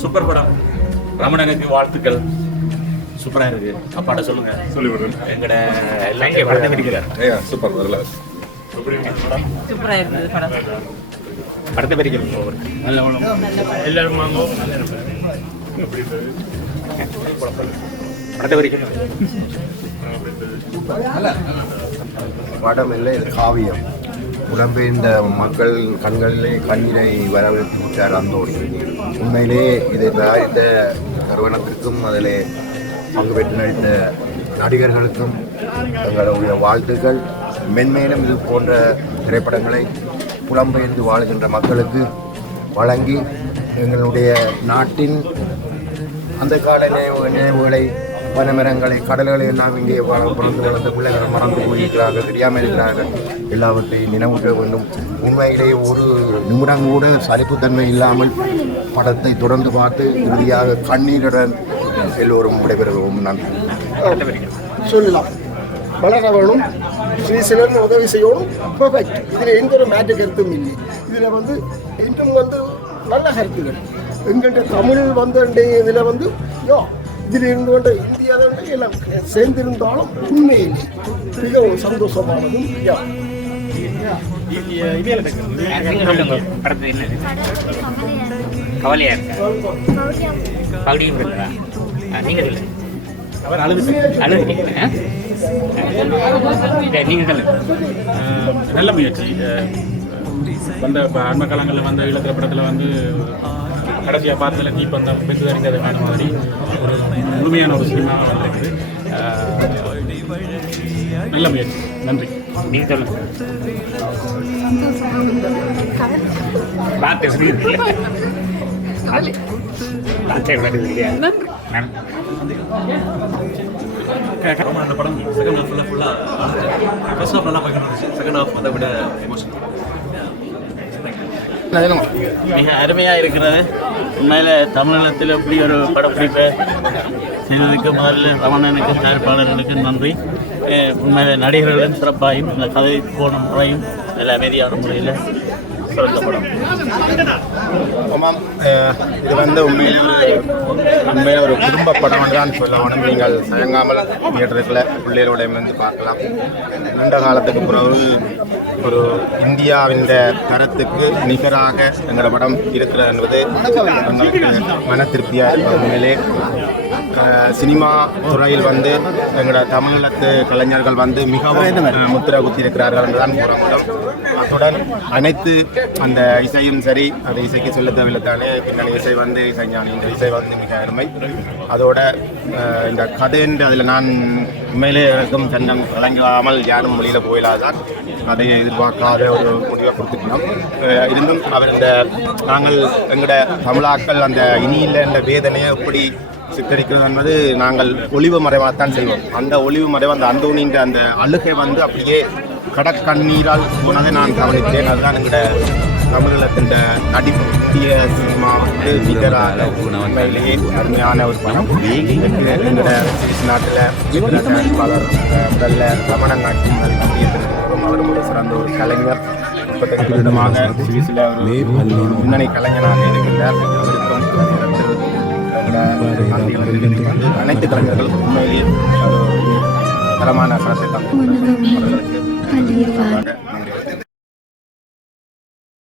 Super படம். ரமணனுக்கு வாழ்த்துக்கள். சூப்பரா இருக்கு. அப்பாட்ட சொல்லுங்க. சொல்லிவிடுறேன். எங்கட எல்லாம் படத்தை பிடிக்கிறார். சூப்பர் வரல. சூப்பரா இருக்குது படம். படத்தை பிடிக்கிறது நல்ல எல்லாரும் வாங்குவோம். படத்தை பிடிக்கிறது படம் இல்லை, இது காவியம். புலம்பெயர்ந்த மக்கள் கண்களிலே கண்ணீரை வரவேற்று விட்டார் அந்தோணி. உண்மையிலே இதை தயாரித்த நிறுவனத்திற்கும் அதில் பங்கு பெற்று நடித்த நடிகர்களுக்கும் எங்களுடைய வாழ்த்துக்கள். மென்மேலும் இது போன்ற திரைப்படங்களை புலம்பெயர்ந்து வாழ்கின்ற மக்களுக்கு வழங்கி எங்களுடைய நாட்டின் அந்த கால நினைவுகளை, வனமரங்களை, கடல்களை எல்லாம் இங்கே பிறந்து வளர்ந்த பிள்ளைகளை மறந்து போயிருக்கிறார்கள், தெரியாமல் இருக்கிறார்கள். எல்லாவற்றையும் நினைவூட்ட வேண்டும். உண்மையிலே ஒரு நிமிடம் கூட சலிப்புத்தன்மை இல்லாமல் படத்தை தொடர்ந்து பார்த்து இறுதியாக கண்ணீருடன் எல்லோரும் விடைபெறுவோம். நன்றி. சொல்லலாம். வளரவனும் ஸ்ரீசிலன் உதவி செய்யணும். பர்ஃபெக்ட். இதில் எந்த ஒரு மேட்டு கருத்தும் இல்லை. இதில் இன்னும் நல்ல கருத்துக்கள் எங்கள்கிட்ட தமிழ் இதில் இதில் இருந்து கொண்ட இந்தியாவில் எல்லாம் சேர்ந்திருந்தாலும் உண்மையிலே மிகவும் சந்தோஷமானதும் கவலையா இருக்கு. நீங்க அவர் நல்ல முயற்சி. வந்த ஆன்ம காலங்களில் வந்த இலக்கிற படத்தில் கடைசியாக பார்த்ததில் தீப் வந்த பெற்று அறிந்ததுக்கான மாதிரி ஒரு முழுமையான ஒரு சினிமா வந்திருக்குது. நல்ல முயற்சி. நன்றி. நீங்கள் சொல்லுங்கள். அந்த படம் செகண்ட் ஹாஃப் ஃபுல்லாக ஃபர்ஸ்ட் ஹாஃப் நல்லா பார்க்கணும். செகண்ட் ஹாஃப் அதை விட எமோஷன் மிக அருமையாக இருக்கிறது. உண்மையில் தமிழகத்தில் எப்படி ஒரு படப்பிடிப்பை செய்ததுக்கு முதல்ல ரமணனுக்கு, தயாரிப்பாளர்களுக்கு நன்றி. உண்மையில் நடிகர்களும் சிறப்பாகவும் இந்த கதை போன முறையும் நல்ல அமைதியான முறையில் சிறந்த படம். ஆமாம், இது உண்மையிலே ஒரு குடும்ப படம் தான் சொல்லணும். நீங்கள் தயங்காமல் தியேட்டருக்குள்ள பிள்ளைகளோட இருந்து பார்க்கலாம். நீண்ட காலத்துக்கு பிறகு ஒரு இந்தியாவின் தரத்துக்கு நிகராக எங்களோட படம் இருக்கிறது என்பது மன திருப்தியாக. உண்மையிலே சினிமா துறையில் எங்களோட தமிழகத்து கலைஞர்கள் மிகவும் முத்திரை குத்தி இருக்கிறார்கள் என்றுதான் கூற முடியும். அத்துடன் அனைத்து அந்த இசையும் சரி, அந்த இசைக்கு சொல்ல தேவையில்லைத்தானே பின்னணி இசை இசைஞானி இந்த இசை மிக அருமை. அதோட இந்த கதை என்று அதில் நான் உண்மையிலே இருக்கும் சன்னம் கலங்காமல் யாரும் மொழியில் போயிடாதான் அதை எதிர்பார்க்காத ஒரு முடிவை கொடுத்துக்கணும். இருந்தும் அவர் நாங்கள் எங்களோட தமிழாக்கள் அந்த இனியில் என்ற வேதனையை எப்படி சித்தரிக்கிறது என்பது நாங்கள் ஒளிவு மறைவாகத்தான் செய்வோம். அந்த ஒளிவு மறைவு அந்த அந்தோனின்ற அந்த அழுகை அப்படியே கடற்கண்ணீரால் போனதை நான் கவனித்தேன். அதுதான் எங்களோட தமிழகத்தின் நடிப்புடைய சினிமா நிகராக உண்மையிலேயே அருமையான ஒரு படம். எங்களோட நாட்டில் முதல்ல ரமணன் நாட்டி அவரும் ஒரு சிறந்த ஒரு கலைஞர். 35 வருடமாக சுவிஸில் ஒரு முன்னணி கலைஞராக இருக்கின்றார். அனைத்து கலைஞர்கள் உண்மையிலேயே தரமான படத்தை தான்